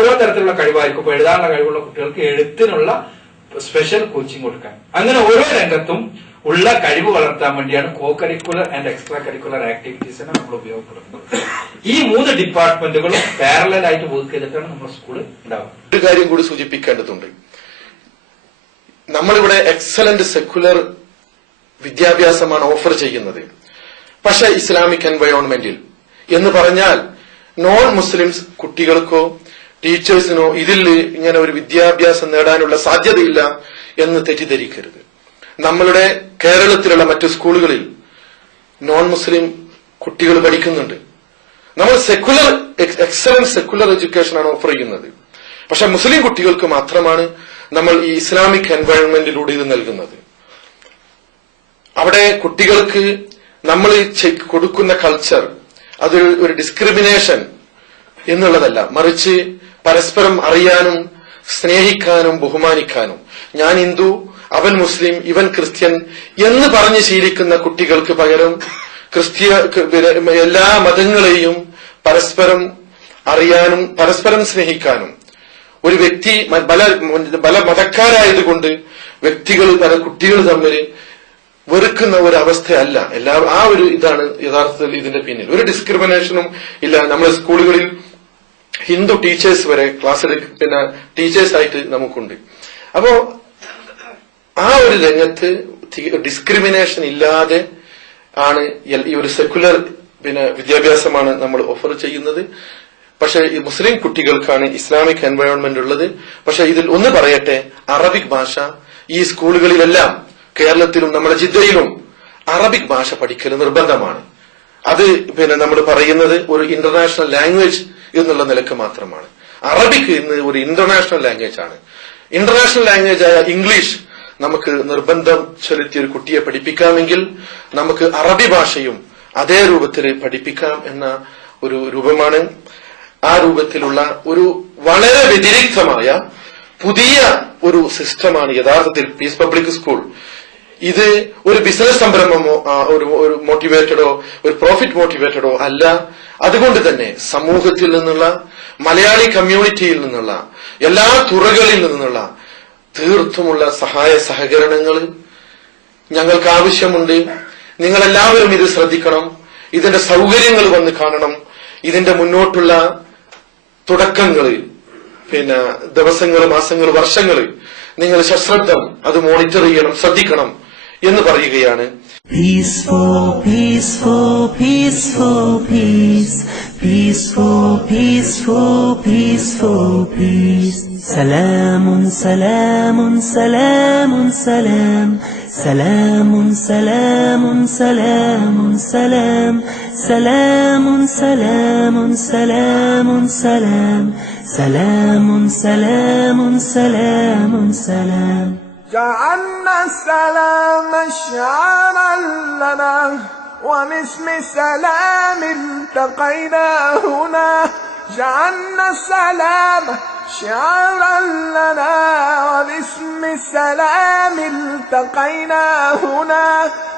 ഓരോ തരത്തിലുള്ള കഴിവായിരിക്കും. ഇപ്പൊ എഴുതാനുള്ള കഴിവുള്ള കുട്ടികൾക്ക് എഴുത്തിനുള്ള സ്പെഷ്യൽ കോച്ചിങ് കൊടുക്കാൻ. അങ്ങനെ ഓരോ രംഗത്തും ഉള്ള കഴിവ് വളർത്താൻ വേണ്ടിയാണ് co curricular and extra curricular ആക്ടിവിറ്റീസിനെ നമ്മൾ ഉപയോഗപ്പെടുത്തുന്നത്. ഈ 3 ഡിപ്പാർട്ട്മെന്റുകളും പാരലൽ ആയിട്ട് വർക്ക് ചെയ്തിട്ടാണ് നമ്മുടെ സ്കൂള് ഉണ്ടാവുക. ഒരു കാര്യം കൂടി സൂചിപ്പിക്കേണ്ടതുണ്ട്. നമ്മളിവിടെ എക്സലന്റ് സെക്കുലർ വിദ്യാഭ്യാസമാണ് ഓഫർ ചെയ്യുന്നത്. പക്ഷെ ഇസ്ലാമിക് എൻവയോൺമെന്റിൽ എന്ന് പറഞ്ഞാൽ നോൺ മുസ്ലിംസ് കുട്ടികൾക്കോ ടീച്ചേഴ്സിനോ ഇതിൽ ഇങ്ങനെ ഒരു വിദ്യാഭ്യാസം നേടാനുള്ള സാധ്യതയില്ല എന്ന് തെറ്റിദ്ധരിക്കരുത്. നമ്മളുടെ കേരളത്തിലുള്ള മറ്റു സ്കൂളുകളിൽ നോൺ മുസ്ലിം കുട്ടികൾ പഠിക്കുന്നുണ്ട്. നമ്മൾ സെക്കുലർ എക്സലന്റ് സെക്കുലർ എഡ്യൂക്കേഷനാണ് ഓഫർ ചെയ്യുന്നത്. പക്ഷെ മുസ്ലിം കുട്ടികൾക്ക് മാത്രമാണ് നമ്മൾ ഈ ഇസ്ലാമിക് എൻവയോൺമെന്റിലൂടെ ഇത് നൽകുന്നത്. അവിടെ കുട്ടികൾക്ക് നമ്മൾ കൊടുക്കുന്ന കൾച്ചർ അത് ഒരു ഡിസ്ക്രിമിനേഷൻ എന്നുള്ളതല്ല, മറിച്ച് പരസ്പരം അറിയാനും സ്നേഹിക്കാനും ബഹുമാനിക്കാനും, ഞാൻ ഹിന്ദു അവൻ മുസ്ലിം ഇവൻ ക്രിസ്ത്യൻ എന്ന് പറഞ്ഞ് ശീലിക്കുന്ന കുട്ടികൾക്ക് പകരം എല്ലാ മതങ്ങളെയും പരസ്പരം അറിയാനും പരസ്പരം സ്നേഹിക്കാനും, ഒരു വ്യക്തി പല മതക്കാരായതുകൊണ്ട് കുട്ടികൾ തമ്മിൽ വെറുക്കുന്ന ഒരു അവസ്ഥയല്ല. ആ ഒരു ഇതാണ് യഥാർത്ഥത്തിൽ ഇതിന്റെ പിന്നിൽ. ഒരു ഡിസ്ക്രിമിനേഷനും ഇല്ല. നമ്മുടെ സ്കൂളുകളിൽ ഹിന്ദു ടീച്ചേഴ്സ് വരെ ക്ലാസ്സിൽ ടീച്ചേഴ്സായിട്ട് നമുക്കുണ്ട്. അപ്പോ ആ ഒരു രംഗത്ത് ഡിസ്ക്രിമിനേഷൻ ഇല്ലാതെ ആണ് ഈ ഒരു സെക്കുലർ വിദ്യാഭ്യാസമാണ് നമ്മൾ ഓഫർ ചെയ്യുന്നത്. പക്ഷെ ഈ മുസ്ലിം കുട്ടികൾക്കാണ് ഇസ്ലാമിക് എൻവയോൺമെന്റ് ഉള്ളത്. പക്ഷെ ഇതിൽ ഒന്ന് പറയട്ടെ, അറബിക് ഭാഷ ഈ സ്കൂളുകളിലെല്ലാം കേരളത്തിലും നമ്മുടെ ജിദ്ദയിലും അറബിക് ഭാഷ പഠിക്കൽ നിർബന്ധമാണ്. അത് നമ്മൾ പറയുന്നത് ഒരു ഇന്റർനാഷണൽ ലാംഗ്വേജ് എന്നുള്ള നിലക്ക് മാത്രമാണ്. അറബിക് ഇന്ന് ഒരു ഇന്റർനാഷണൽ ലാംഗ്വേജ് ആണ്. ഇന്റർനാഷണൽ ലാംഗ്വേജ് ആയ ഇംഗ്ലീഷ് നമുക്ക് നിർബന്ധം ചെലുത്തി ഒരു കുട്ടിയെ പഠിപ്പിക്കാമെങ്കിൽ നമുക്ക് അറബി ഭാഷയും അതേ രൂപത്തിൽ പഠിപ്പിക്കാം എന്ന ഒരു രൂപമാണ്. ആ രൂപത്തിലുള്ള ഒരു വളരെ വ്യതിരിക്തമായ പുതിയ ഒരു സിസ്റ്റമാണ് യഥാർത്ഥത്തിൽ പീസ് പബ്ലിക് സ്കൂൾ. ഇത് ഒരു ബിസിനസ് സംരംഭമോ ഒരു മോട്ടിവേറ്റഡോ ഒരു പ്രോഫിറ്റ് മോട്ടിവേറ്റഡോ അല്ല. അതുകൊണ്ട് തന്നെ സമൂഹത്തിൽ നിന്നുള്ള മലയാളി കമ്മ്യൂണിറ്റിയിൽ നിന്നുള്ള എല്ലാ തുറകളിൽ നിന്നുള്ള തീർത്തുമുള്ള സഹായ സഹകരണങ്ങൾ ഞങ്ങൾക്ക് ആവശ്യമുണ്ട്. നിങ്ങളെല്ലാവരും ഇത് ശ്രദ്ധിക്കണം. ഇതിന്റെ സൗകര്യങ്ങൾ വന്ന് കാണണം. ഇതിന്റെ മുന്നോട്ടുള്ള തുടക്കങ്ങൾ ദിവസങ്ങൾ മാസങ്ങൾ വർഷങ്ങൾ നിങ്ങൾ സശ്രദ്ധം അത് മോണിറ്റർ ചെയ്യണം, ശ്രദ്ധിക്കണം എന്ന് പറയുകയാണ്. Peaceful, peaceful, peaceful, peace. Peaceful, peaceful, peaceful, peace. Salamun, salamun, salamun, salam. Salamun, salamun, salamun, salam. Salamun, salamun, salamun, salam. Salamun, salamun, salamun, salam. جعلنا السلام شعارا لنا وباسم سلام التقينا هنا. جعلنا السلام شعارا لنا وباسم السلام التقينا هنا.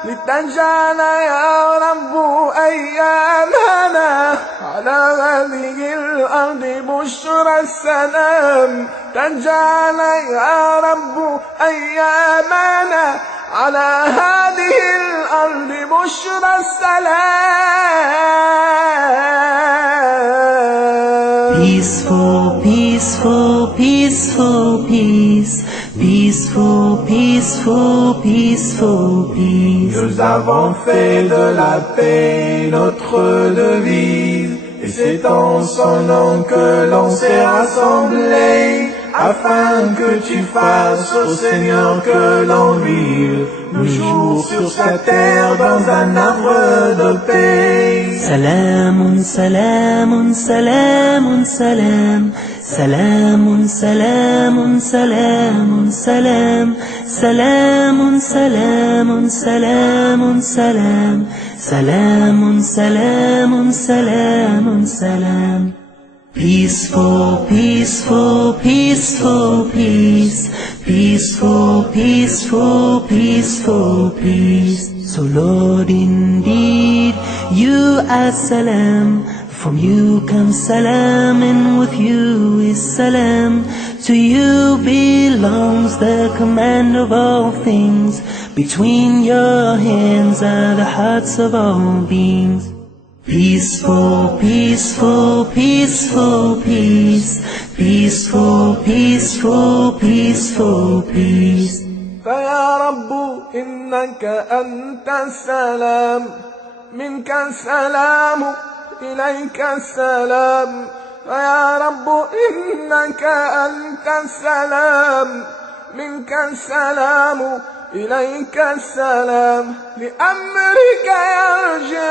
لتجعل يا رب أيامنا على هذه الأرض بشرى السلام. تجعل يا رب أيامنا على هذه الأرض بشرى السلام. Peaceful, peaceful, peaceful, peace. Peaceful, peaceful, peaceful, peace. Nous avons fait de la paix notre devise, et c'est en son nom que l'on s'est rassemblés, afin que tu fasses au Seigneur que l'on vive nos jours sur sa terre dans un arbre de paix. Salamun, salamun, salamun, salam. Salamun, salamun, salamun, salam. Salamun, salamun, salamun, salam. Salamun, salamun, salamun, salam. Peaceful, peaceful, peaceful, peace. Peaceful, peaceful, peaceful, peace. So Lord, indeed, you are salam. From you comes salam, and with you is salam. To you belongs the command of all things. Between your hands are the hearts of all beings. Peaceful, peaceful, peaceful, peace. Peaceful, peaceful, peaceful, peace. فيا رب إنك أنت السلام، منك السلام، إليك السلام. فيا رب إنك أنت السلام، منك السلام، إليك السلام. لأمرك يرجع